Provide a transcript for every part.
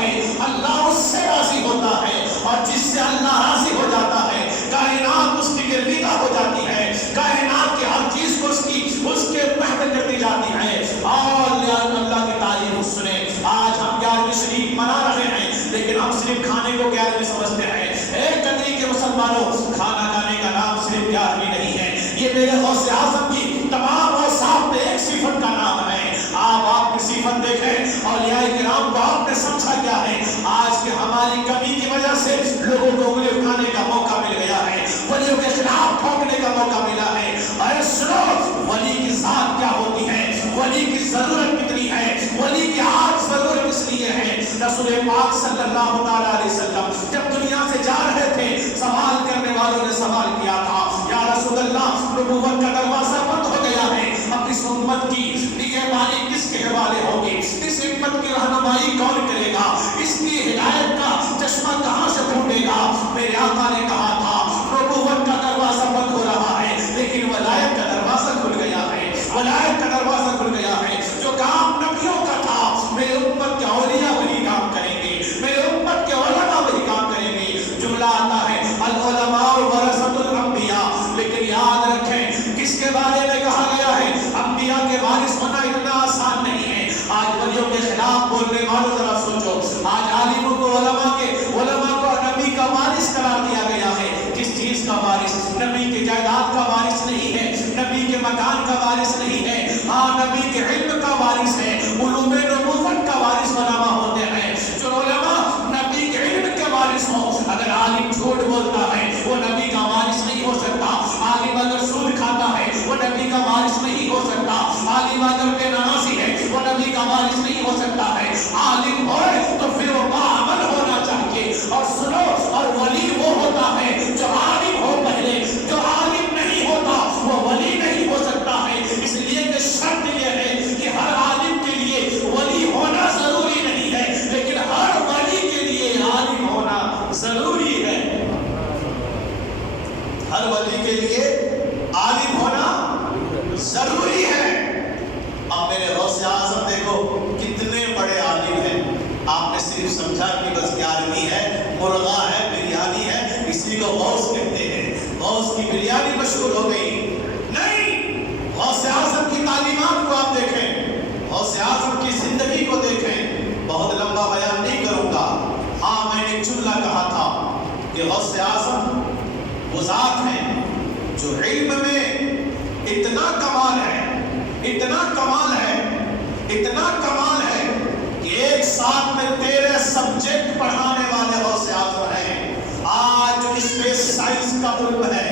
ہے اللہ اس سے راضی ہوتا ہے، اور جس سے اللہ راضی ہو جاتا ہے کائنات اس کی گرویدہ ہو جاتی ہے، کائنات کی ہر چیز کو اس کے تحت کر دی جاتی ہے۔ اور اللہ کی تعریف سنیں، آج ہم 11ویں شریف منا رہے ہیں لیکن ہم صرف کھانے کو 11ویں سمجھتے ہیں۔ ایک قدری کے مسلمانوں، کھانا کھانے کا نام صرف 11ویں نہیں ہے، یہ میرے غوث اعظم کی تمام اوصاف میں ایک صفت کا نام ہے۔ آپ کی صفت دیکھیں، اولیاء کرام کو آپ نے سمجھا کیا ہے؟ آج کے ہماری کمی کی وجہ سے لوگوں کو انگلی اٹھانے کا موقع مل گیا ہے، ولیوں کے خلاف ٹھوکنے کا موقع ملا ہے۔ اے سنو، ولی کی ذات کیا ہوتی ہے، ولی کی ضرورت کتنی ہے، ولی کی آج ضرورت اس لیے ہے۔ رسول پاک صلی اللہ علیہ وسلم جب دنیا سے جا رہے تھے، سوال کرنے والوں نے سوال کیا تھا، یا رسول اللہ نبوت کا دروازہ بند ہو گیا ہے، اب اس امت کی نگہبانی کس کے حوالے ہوگی، اس امت کی رہنمائی کون کرے گا، اس کی ہدایت کا چشمہ کہاں سے پھوٹے گا؟ میرے آقا نے کہا تھا نبوت کا دروازہ بند ہو رہا ہے لیکن ولایت کا دروازہ کھل گیا ہے، ولایت کا دروازہ کھل گیا ہے۔ جو کام نبیوں کا تھا میرے امت کے اولیاء وہی کام کریں گے، میرے امت کے علماء وہی کام کریں گے۔ جملہ آتا ہے العلماء ورثۃ الانبیاء، لیکن یاد رکھیں کس کے بارے میں کہا گیا ہے؟ انبیاء کے وارث ہونا اتنا آسان نہیں ہے۔ آج ولیوں کے خلاف بولنے والوں ذرا سوچو، آج عالموں کو علماء کو نبی کا وارث قرار دیا گیا ہے۔ کس چیز کا وارث؟ نبی کے جائیداد کا وارث نہیں ہے، نبی کے مکان کا وارث نہیں ہے، ہاں نبی کے علم کا وارث ہے، علوم نبوت کا وارث علماء ہوتے ہیں۔ جو علماء نبی کے علم کے وارث ہوں، اگر عالم جھوٹ بولتا ہے وہ نبی کا وارث نہیں ہو سکتا، عالم اگر سود کھاتا ہے وہ نبی کا وارث نہیں ہو سکتا، عالم اگر بے نمازی ہے وہ نبی کا وارث نہیں ہو سکتا ہے۔ عالم ہوئے تو پھر وہ باعمل ہونا چاہیے، اور سنو، اور ولی وہ ہوتا ہے جو عالم ہو پہلے، جو عالم نہیں ہوتا وہ ولی نہیں ہو سکتا ہے۔ اس لیے کہ شرط یہ ہے کہ ہر عالم کے لیے ولی ہونا ضروری نہیں ہے، لیکن ہر ولی کے لیے عالم ہونا ضروری ہے۔ ہر ولی کے لیے عالم ہونا ضروری ہے۔ اب میرے غوث اعظم دیکھو کتنے بڑے عالم ہیں، آپ نے صرف سمجھا کہ بس 11ویں ہے، مرغا ہے، بریانی ہے، اسی کو غوث کہتے ہیں، غوث کی بریانی مشہور ہو گئی۔ نہیں، غوث اعظم کی تعلیمات کو آپ دیکھیں، غوث اعظم کی زندگی کو دیکھیں۔ بہت لمبا بیان نہیں کروں گا، ہاں میں نے ایک جملہ کہا تھا کہ غوث اعظم وہ ذات ہیں جو علم میں اتنا کمال ہے، اتنا کمال ہے، اتنا کمال ہے کہ ایک ساتھ میں 13 سبجیکٹ پڑھانے والے غوث اعظم ہیں۔ آج جو اسپیس سائنس کا علم ہے،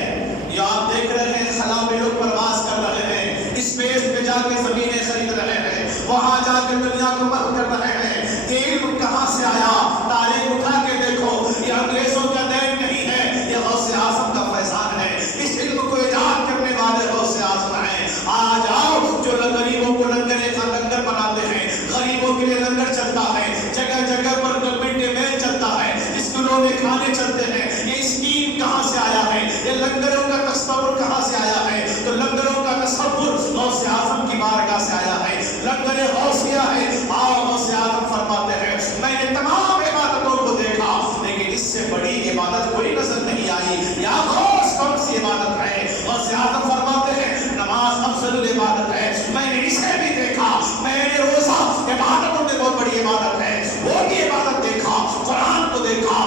یہ آپ دیکھ رہے ہیں، خلا میں لوگ پرواز کر رہے ہیں، اسپیس میں جا کے زمینیں خرید رہے ہیں، وہاں جا کے دنیا کو مرح کر رہے ہیں۔ یہ علم کہاں سے آیا؟ تاریخ اٹھا کے دیکھو، یہ انگریزوں کا دین نہیں ہے، یہ غوث اعظم کا فیضان ہے۔ اس علم کو ایجاد کرنے والے غوث اعظم ہیں۔ آج آؤ، جو غریبوں کو لنگر بناتے ہیں، غریبوں کے لیے لنگر چلتا ہے، جگہ جگہ پر مڈ ڈے میل چلتا ہے، اسکولوں میں کھانے چلتے ہیں، یہ اسکیم کہاں سے آیا ہے؟ یہ لنگروں کا تصور کہاں سے آیا ہے؟ تو لنگروں کا تصور غوث اعظم کی بارگاہ سے آیا ہے، لنگر غوثیہ ہے۔ آؤ، غوث اعظم فرماتے ہیں میں نے تمام عبادتوں کو دیکھا لیکن اس سے بڑی عبادت کوئی نظر نہیں آئی۔ یا غوث کون سی عبادت ہے؟ غوث اعظم فرماتے ہیں نماز افضل العبادت ہے، میں نے اسے بھی دیکھا، میں نے روزہ عبادتوں میں بہت بڑی عبادت ہے، وہ بھی عبادت دیکھا، قرآن کو دیکھا،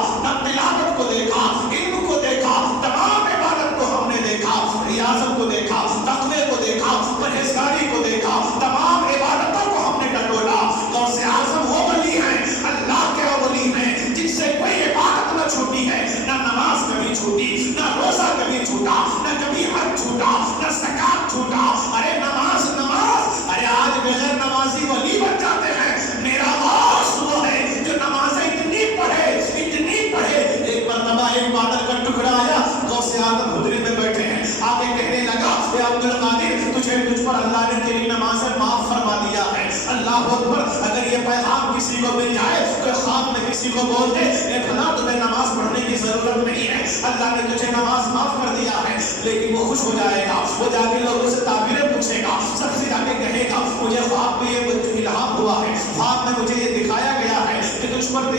تلاوت کو دیکھا، علم کو دیکھا، تمام عبادت کو ہم نے دیکھا، ریاضت کو دیکھا، تقوی کو دیکھا، پرہیزگاری کو دیکھا، تمام عبادتوں کو ہم نے ٹٹولا۔ غوث اعظم وہ ولی ہیں، اللہ کے ولی ہیں، جن سے کوئی عبادت نہ چھوٹی ہے، نہ نماز کبھی چھوٹی، نہ روزہ کبھی چھوٹا، نہ کبھی حج چھوٹا، نہ زکات چھوٹا۔ ارے نماز، ارے آج بغیر نمازی ولی بن جاتے ہیں۔ میرا غوث وہ ہے جو نمازیں اتنی پڑھے، اتنی پڑھے۔ ایک مرتبہ ایک بادل کا ٹکڑا آیا، غوث اعظم حجرے میں بیٹھے ہیں، آگے کہنے لگا اے عبد القادر، تجھ پر اللہ نے تیری نمازیں معاف فرما دیا ہے۔ اللہ اکبر، اگر یہ پیغام کسی کو مل جائے تو خواب میں کسی کو بول دے اے بھلا تمہیں نماز پڑھنے کی ضرورت نہیں ہے، اللہ نے تجھے نماز معاف کر دیا ہے، لیکن وہ خوش ہو جائے گا، وہ جا کے لوگوں سے تعبیریں پوچھے گا، سب سے جا کے کہے گا مجھے خواب میں یہ الہام ہوا ہے، خواب میں مجھے یہ دکھایا گیا ہے کہ تجھ پر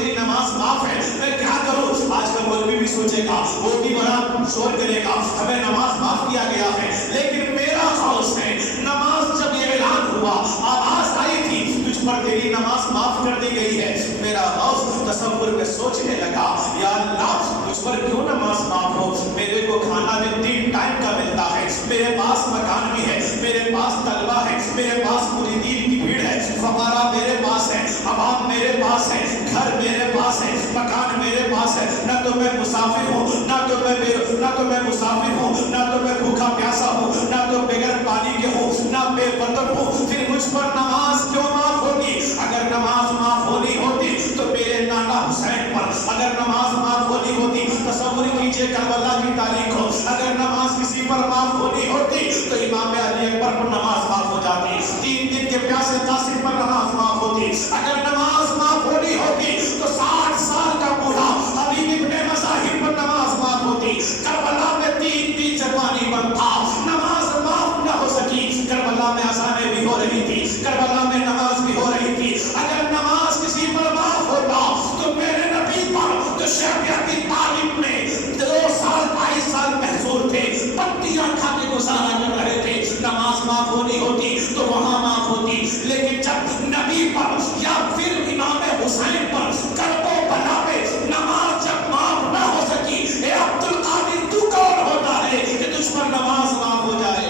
سوچے گا, وہ بھی بڑا شور کرے گا, ہمیں نماز معاف کیا گیا ہے. لیکن میرا غوث ہے, نماز جب یہ اعلان ہوا, آواز آئی تھی تجھ پر تیری نماز معاف کر دی گئی ہے, میرا غوث تصور میں سوچنے لگا, یا اللہ مجھ پر کیوں نماز معاف ہو, میرے کو کھانا بھی 3 ٹائم کا ملتا ہے, میرے پاس مکان بھی ہے, میرے پاس طلبہ ہے, میرے پاس پوری دین کی بھیڑ ہے, فقراء میرے پاس ہے, عوام میرے پاس ہے, گھر میرے پاس ہے, مکان میرے پاس ہے, نہ تو میں مسافر ہوں, نہ تو میں مسافر ہوں, نہ تو میں بھوکا پیاسا ہوں, نہ تو بغیر پانی کے ہوں, نہ بے وطن ہوں, پھر مجھ پر نماز کیوں معاف ہوگی؟ اگر نماز معاف ہونی ہوتی تو میرے نانا حسین پر, اگر نماز معاف ہونی ہوتی, تصور کیجئے کربلا کی تاریخ ہو, اگر نماز کسی پر معاف ہونی ہوتی تو امام علی اکبر پر نماز معاف ہو جاتی, 3 دن کے پیاسے قاسم پر نماز معاف ہوتی, اگر نماز معاف ہونی ہوتی تو 60 سال کا بوڑھا حبیب ابن مذاہب پر نماز معاف ہوتی. کربلا میں 3 دن سے پانی بند تھا, نماز معاف نہ ہو سکی, کربلا میں اذانیں بھی ہو رہی تھی, کربلا میں نماز بھی ہو رہی تھی. اگر نماز کسی پر معاف ہوتا تو میرے نبی پر جو شیعہ کی تعلیم میں 2 سال 2.5 سال محصور تھے, پتیاں کھا کے گزارا کر رہے تھے, نماز معاف ہونی ہوتی تو وہاں معاف ہوتی. لیکن جب نبی پر یا پھر امام حسین پر کرب و بلا میں نماز جب معاف نہ ہو سکی, اے عبد القادر تو کون ہوتا ہے کہ تجھ پر نماز معاف ہو جائے؟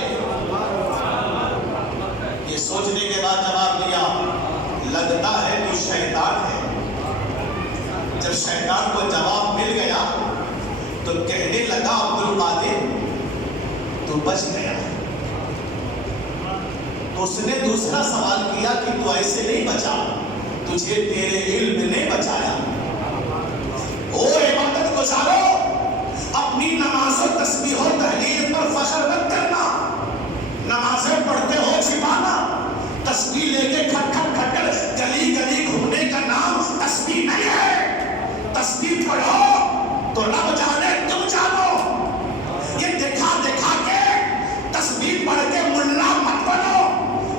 یہ سوچنے کے بعد جواب دیا, لگتا ہے تو شیطان ہے. جب شیطان کو جواب مل گیا تو کہنے لگا, عبد القادر تو بچ گیا. تو اس نے دوسرا سوال کیا کہ تو ایسے نہیں بچا, تجھے تیرے علم نے بچایا. او عبادت گزارو, اپنی نماز و تسبیح و تحلیل پر فخر مت کرنا. نمازیں پڑھتے ہو چھپانا, تسبیح لے کے کھٹ کھٹ کھٹ کر گلی گلی گھومنے کا نام تسبیح نہیں ہے. تسبیح پڑھو تو رب جانے تم جانو. یہ دکھا دکھا کے تسبیح پڑھ کے ملا مت بنو,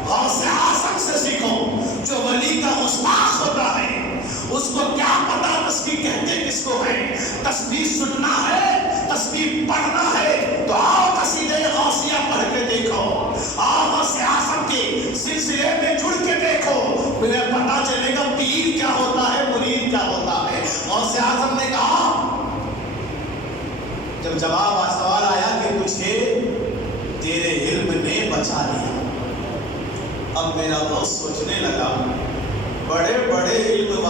غوث اعظم سے سیکھو. جو ولی کا استاد ہوتا ہے اس کو کیا پتا تسبیح کہتے کس کو ہے. تسبیح سننا ہے, تسبیح پڑھنا ہے تو آؤ قصیدہ غوثیہ پڑھ کے دیکھو, آؤ غوث اعظم کے سلسلے میں جڑ کے دیکھو, تمہیں پتا چلے گا پیر کیا ہوتا ہے, مرید کیا ہوتا ہے. غوث اعظم نے کہا, جب جواب سوال آیا کہ تجھے تیرے علم نے بچا لیا, اب میرا دوست سوچنے لگا, بڑے بڑے علم